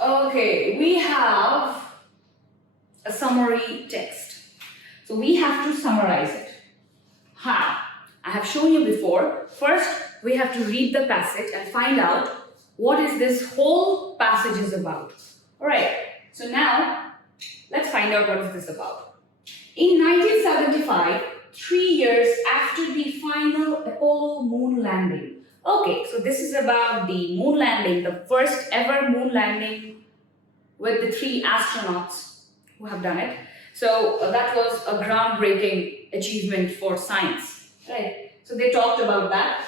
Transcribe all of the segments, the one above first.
Okay, we have a summary text. So we have to summarize it. How? I have shown you before. First, we have to read the passage and find out what is this whole passage is about. Alright, so now let's find out what is this about. In 1975, 3 years after the final Apollo moon landing. Okay, so this is about the moon landing, the first ever moon landing with the 3 astronauts who have done it. So that was a groundbreaking achievement for science, right? So they talked about that.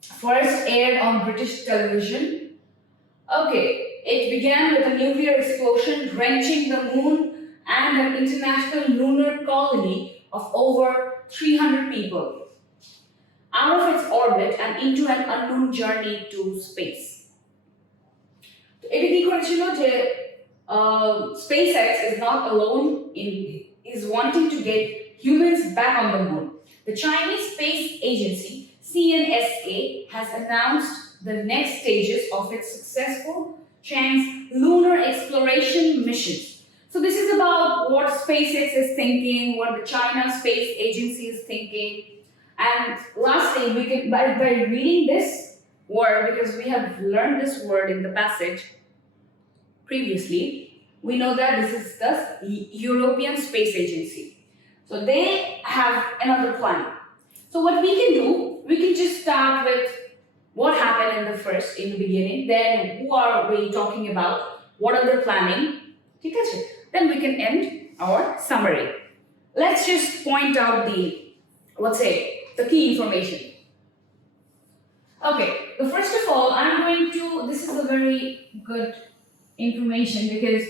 First aired on British television. Okay, it began with a nuclear explosion drenching the moon and an international lunar colony of over 300 people out of its orbit and into an unknown journey to space. SpaceX is not alone is wanting to get humans back on the moon. The Chinese space agency CNSA has announced the next stages of its successful Chang's lunar exploration missions. So this is about what SpaceX is thinking, what the China Space Agency is thinking. And lastly, we can by reading this word, because we have learned this word in the passage previously, we know that this is the European Space Agency. So they have another plan. So what we can do, we can just start with what happened in the beginning, then who are we talking about, what are they planning, then we can end our summary. Let's just point out the key information. Okay, so first of all, this is a very good information because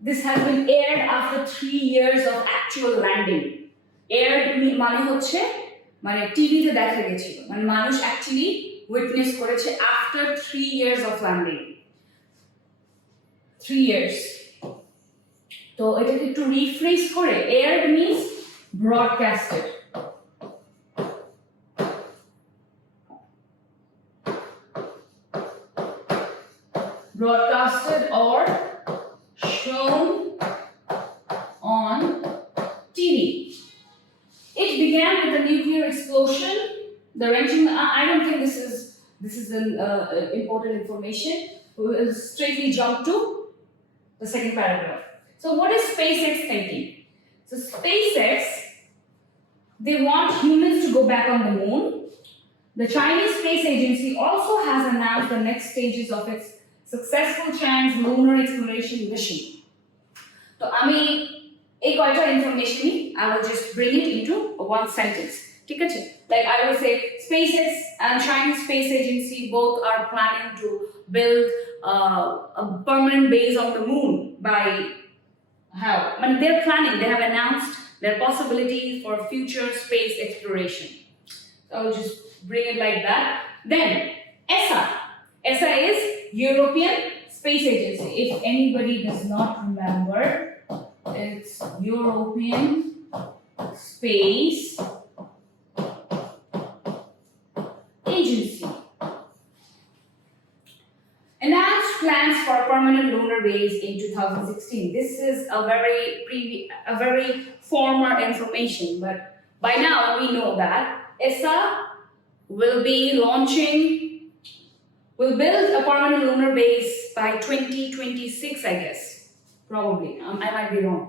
this has been aired after 3 years of actual landing. Aired মানে হচ্ছে মানে টিভিতে দেখা গেছিল, মানে মানুষ actually witness করেছে after 3 years of landing. 3 years. তো এটাকে একটু রিফ্রেশ করে, aired means broadcasted. Broadcasted or shown on TV. It began with a nuclear explosion. The wrenching. I don't think this is an important information. We will straightly jump to the second paragraph. So, what is SpaceX thinking? So, SpaceX, they want humans to go back on the moon. The Chinese Space Agency also has announced the next stages of its successful Chang's lunar exploration mission. So, information, I will just bring it into one sentence. Like I will say, SpaceX and Chinese Space Agency both are planning to build a permanent base on the moon by how? They're planning, they have announced their possibilities for future space exploration. So I will just bring it like that. Then, ESA. ESA is European Space Agency. If anybody does not remember, it's European Space Agency. Announced plans for a permanent lunar base in 2016. This is a very former information, but by now we know that ESA will build a permanent lunar base by 2026, I guess. Probably. I might be wrong.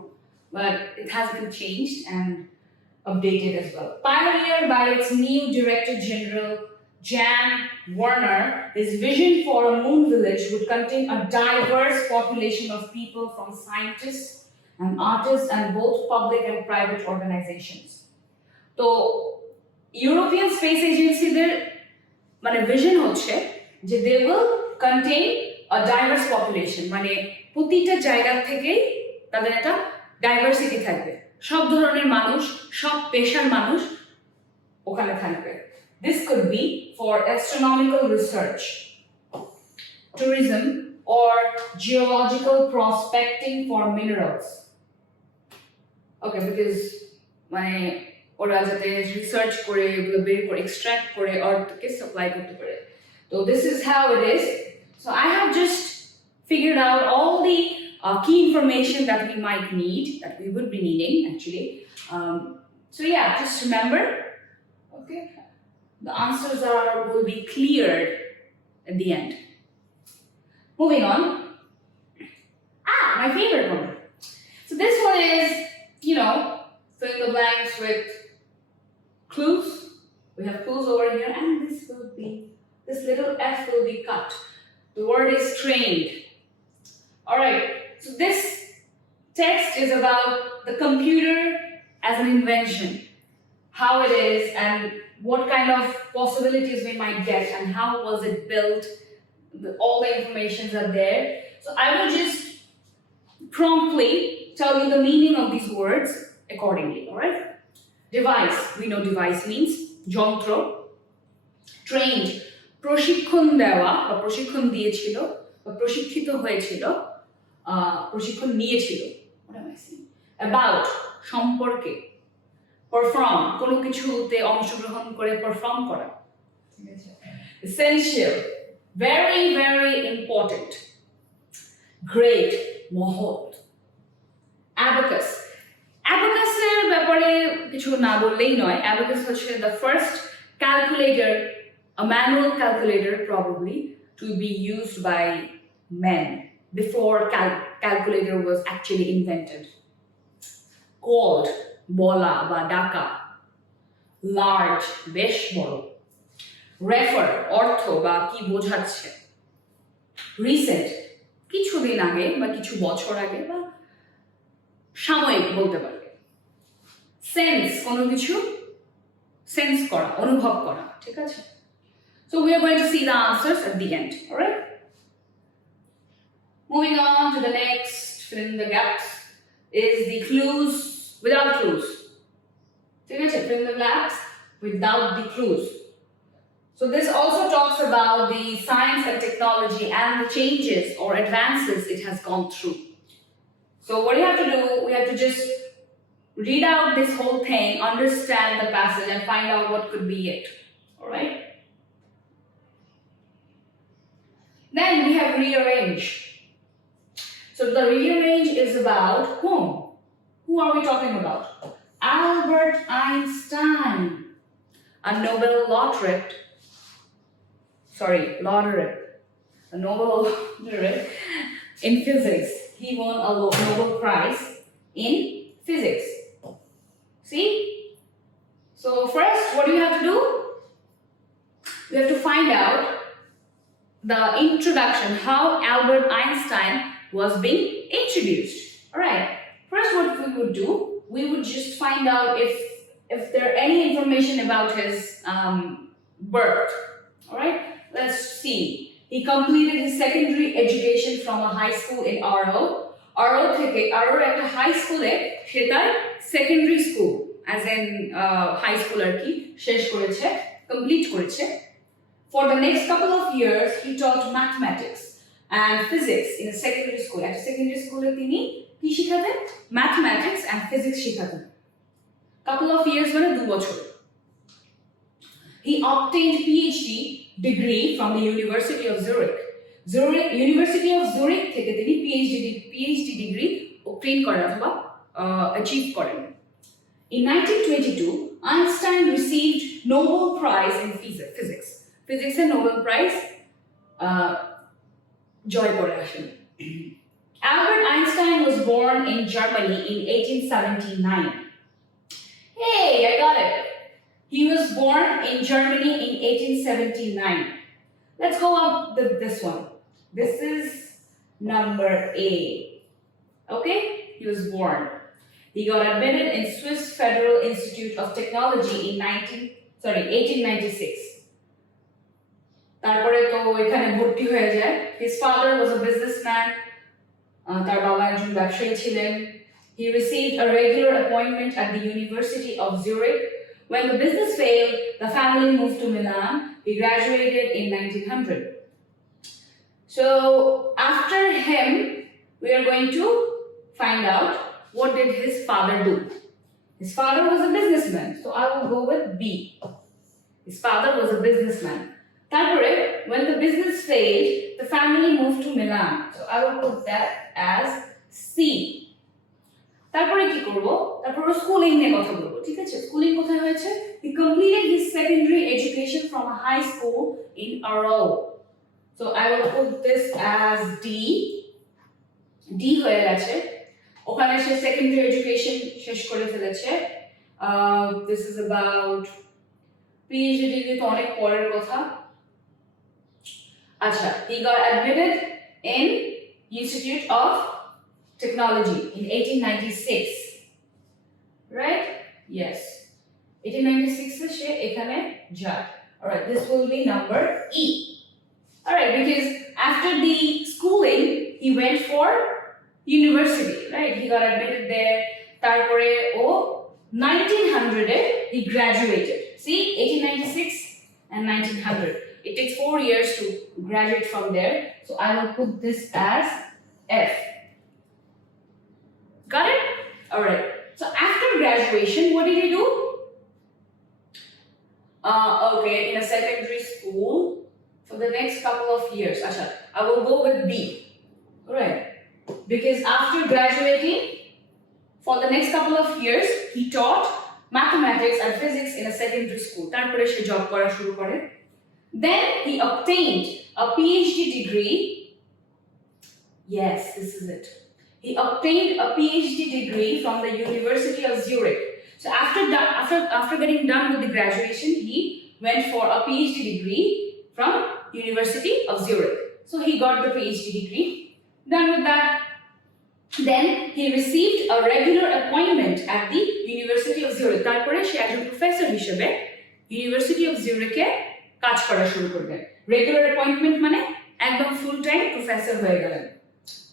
But it has been changed and updated as well. Pioneered by its new Director General, Jan Werner, his vision for a moon village would contain a diverse population of people from scientists and artists and both public and private organizations. So, European Space Agency, their vision হচ্ছে যে they will contain a diverse population, মানে প্রতিটা জায়গা থেকে তাদের একটা diversity থাকবে, সব ধরনের মানুষ, সব পেশার মানুষ ওখানে থাকবে. This could be for astronomical research, tourism, or geological prospecting for minerals. Okay, because মানে ওরা যাতে রিসার্চ করে এগুলো বের করে এক্সট্রাক্ট করে অর্থকে সাপ্লাই করতে পারে. So this is how it is. So I have just figured out all the key information that we might need, that we would be needing actually. So yeah, just remember, okay, the answers will be cleared at the end. Moving on. My favorite one. So this one is, fill in the blanks with clues. We have clues over here, and this little F will be cut. The word is trained. Alright, so this text is about the computer as an invention, how it is and what kind of possibilities we might get and how was it built. All the informations are there. So I will just promptly tell you the meaning of these words accordingly, alright? Device, we know device means যন্ত্র. Trained, প্রশিক্ষণ দেওয়া বা প্রশিক্ষণ দিয়েছিল বা প্রশিক্ষিত হয়েছিল, প্রশিক্ষণ নিয়েছিল. What am I saying? About, সম্পর্কে. Perform, কোনো কিছুতে অংশগ্রহণ করে perform করা. Essential, very, very important. Great, মহৎ. Abacus. Abacus এর ব্যাপারে কিছু না বললেই নয়. Abacus হচ্ছে the first calculator, a manual calculator probably, to be used by men before calculator was actually invented. Called, বলা বা ডাকা. Large, বেশ বড়. Refer, অর্থ বা কি বোঝাচ্ছে. Recent, কিছুদিন আগে বা কিছু বছর আগে বা সাময়িক বলতে পারবে. Sense, কোনো কিছু সেন্স করা, অনুভব করা, ঠিক আছে? So we are going to see the answers at the end, alright? Moving on to the next, fill in the gaps, is the clues without clues. ঠিক আছে? Fill in the gaps without the clues. So this also talks about the science and technology and the changes or advances it has gone through. So what you have to do, we have to just read out this whole thing, understand the passage and find out what could be it. Alright? Then we have rearrange. So the rearrange is about whom? Who are we talking about? Albert Einstein, a Nobel laureate. A Nobel laureate in physics. He won a Nobel Prize in physics. See? So first, what do you have to do? We have to find out the introduction, how Albert Einstein was being introduced. Alright, first what we would do, we would just find out if there are any information about his birth. Alright, let's see. He completed his secondary education from a high school in RO. RO থেকে RO একটা high school সে তার secondary school, as in high school আর কি, শেষ করেছে, complete করেছে. For the next couple of years, he taught mathematics and physics in a secondary school. At secondary school, তিনি কি শেখাতেন? Mathematics and physics শেখাতেন. Couple of years মানে 2 বছর. He obtained PhD degree from the University of Zurich. University of Zurich থেকে তিনি PhD degree obtain করেন অথবা achieve করেন. In 1922, Einstein received Nobel Prize in Physics. Physics and Nobel Prize joy করে আসেন. Albert Einstein was born in Germany in 1879. Hey, I got it. He was born in Germany in 1879. Let's go up with this one. This is number A. Okay? He was born. He got admitted in Swiss Federal Institute of Technology in 1896. তারপরে তো এখানে ভর্তি হয়ে যায়. His father was a businessman. তার বাবা একজন ব্যবসায়ী ছিলেন. He received a regular appointment at the University of Zurich. When the business failed, the family moved to Milan. He graduated in 1900. So after him, we are going to find out what did his father do. His father was a businessman, so I will go with B. His father was a businessman. তারপরে when the business failed, the family moved to Milan. So I will put that as C. তারপরে কি করব? তারপরে schooling নিয়ে কথা বলবো, ঠিক আছে? স্কুলিং কোথায় হয়েছে? He completed his secondary education from a high school in Arrow. So I will put this as D. D হয়ে গেছে। ওখানে সে সেকেন্ডারি এডুকেশন শেষ করে ফেলেছে। This is about PhD degree তো অনেক পরের কথা। আচ্ছা, he got admitted in Institute of Technology in 1896, right? Yes, 1896 এ সে এখানে যায়। Alright, this will be number E. Alright, because after the schooling he went for university, right? He got admitted there. তারপরে ও 1900 এ he graduated. See, 1896 and 1900. It takes 4 years to graduate from there. So I will put this as F. Got it? Alright. So after graduation, what did he do? Okay, in a secondary school for the next couple of years. Asha, I will go with B. Alright. Because after graduating, for the next couple of years, he taught mathematics and physics in a secondary school. তারপরে সে job করা শুরু করে। Then he obtained a PhD degree. Yes, this is it. He obtained a PhD degree from the University of Zurich. So after getting done with the graduation, he went for a PhD degree from University of Zurich. So he got the PhD degree. Done with that, then he received a regular appointment at the University of Zurich. তারপরে সে একজন professor হিসেবে University of Zurich এ কাজ করা শুরু করলেন। Regular appointment মানে একদম full time professor হয়ে গেলেন।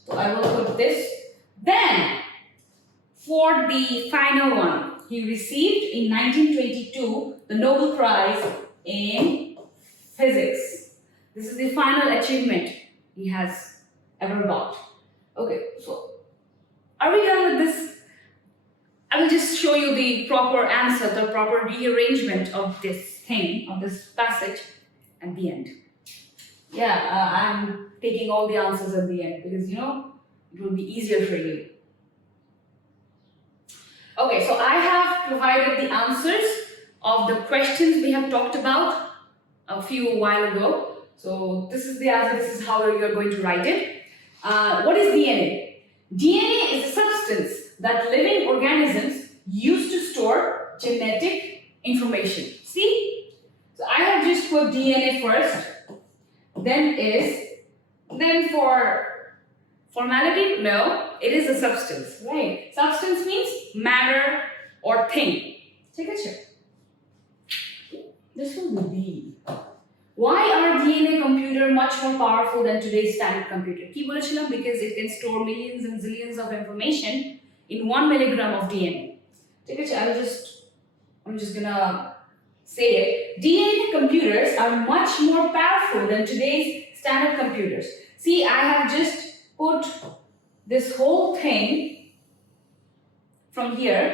So I will put this. Then for the final one, he received in 1922 the Nobel Prize in Physics. This is the final achievement he has ever got. Okay, so are we done with this? I will just show you the proper answer, the proper rearrangement of this thing, of this passage at the end. Yeah, I'm taking all the answers at the end because you know it will be easier for you. Okay, so I have provided the answers of the questions we have talked about a few while ago. So this is the answer, this is how you're going to write it. What is DNA? DNA is a substance that living organisms use to store genetic information. See? So I have just put DNA first, then for formality, no, it is a substance, right? Substance means matter or thing. Take a check. This will be B. Why are DNA computer much more powerful than today's standard computer? Ki bolechhilam? Because it can store millions and zillions of information in 1 milligram of DNA. Take a check. I'm just gonna say it. DNA computers are much more powerful than today's standard computers. See, I have just put this whole thing from here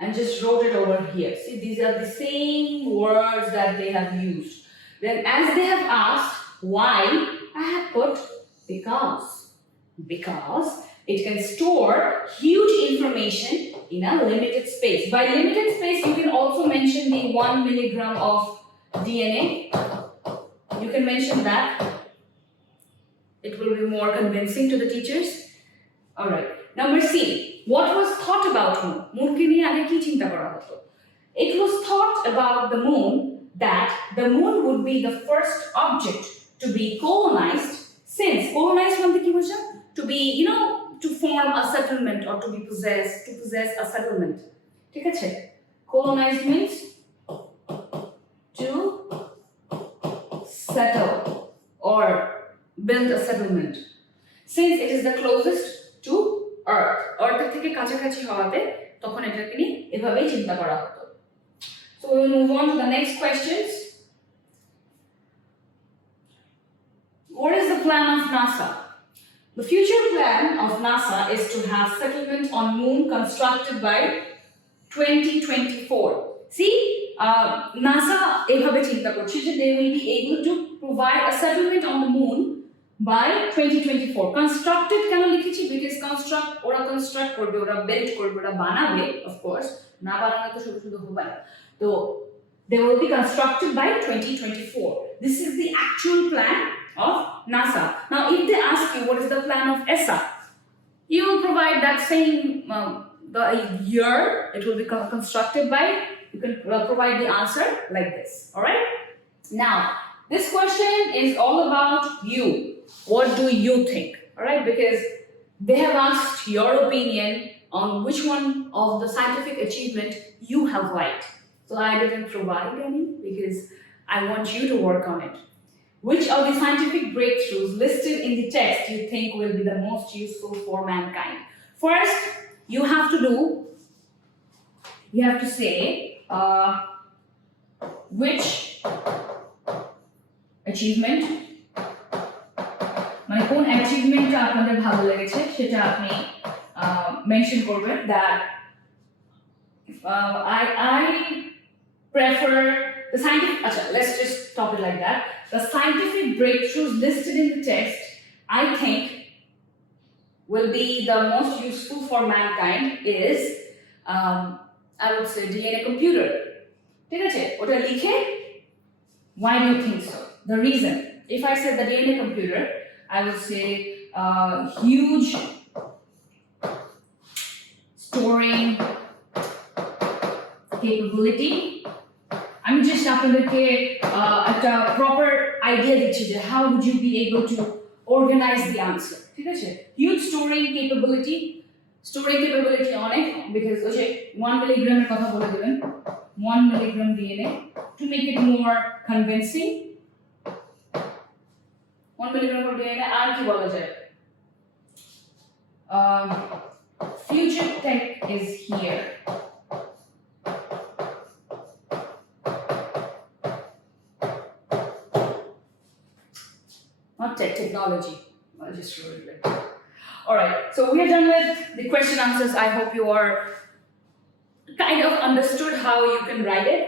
and just wrote it over here. See, these are the same words that they have used. Then as they have asked why, I have put because. Because it can store huge information in a limited space. By limited space, you can also mention the 1 milligram of DNA. You can mention that. It will be more convincing to the teachers. Alright. Number C. What was thought about moon? Moon ke niye age ki chinta kora hoto? It was thought about the moon that the moon would be the first object to be colonized since colonized means ki bojha? To be, to form a settlement or to possess a settlement. ঠিক আছে? Colonized means to settle or build a settlement. Since it is the closest to Earth, Earth থেকে কাছাকাছি হওয়াতে তখন এটাকে নিয়ে এভাবেই চিন্তা করা হতো। So we will move on to the next questions. What is the plan of NASA? The future plan of NASA is to have settlement on moon constructed by 2024. See, NASA এভাবে চিন্তা করছে যে they will be able to provide a settlement on the moon by 2024. Constructed কেন লিখেছি? Because ওরা construct করবে, ওরা build করবে, ওরা বানাবে, of course. না বানালে তো শুধু শুধু হবে না। তো they will be constructed by 2024. This is the actual plan of NASA. Now, if they ask you what is the plan of ESA, you will provide that same the year it will be constructed by. You can provide the answer like this. All right. Now, this question is all about you. What do you think? All right, because they have asked your opinion on which one of the scientific achievement you have liked. So I didn't provide any because I want you to work on it. Which of the scientific breakthroughs listed in the text you think will be the most useful for mankind? First, you have to say which achievement, মানে কোন অ্যাচিভমেন্টটা আপনাদের ভালো লেগেছে সেটা আপনি mention করবেন। that I prefer the scientific, let's just stop it like that. The scientific breakthroughs listed in the text I think will be the most useful for mankind is I would say DNA computer. ঠিক আছে, ওটা লিখে why do you think so? The reason. If I said the DNA computer, I would say huge storing capability. আমি just আপনাদেরকে একটা proper idea দিচ্ছি যে how would you be able to organize the answer. ঠিক আছে, huge storing capability অনেক, because ওই যে 1 milligram এর কথা বলে দিবেন, 1 milligram DNA to make it more convincing. 1 milligram of DNA আর কি বলা যায়? Future tech is here. Not technology. I just wrote it like that. Alright, so we are done with the question answers. I hope you are kind of understood how you can write it.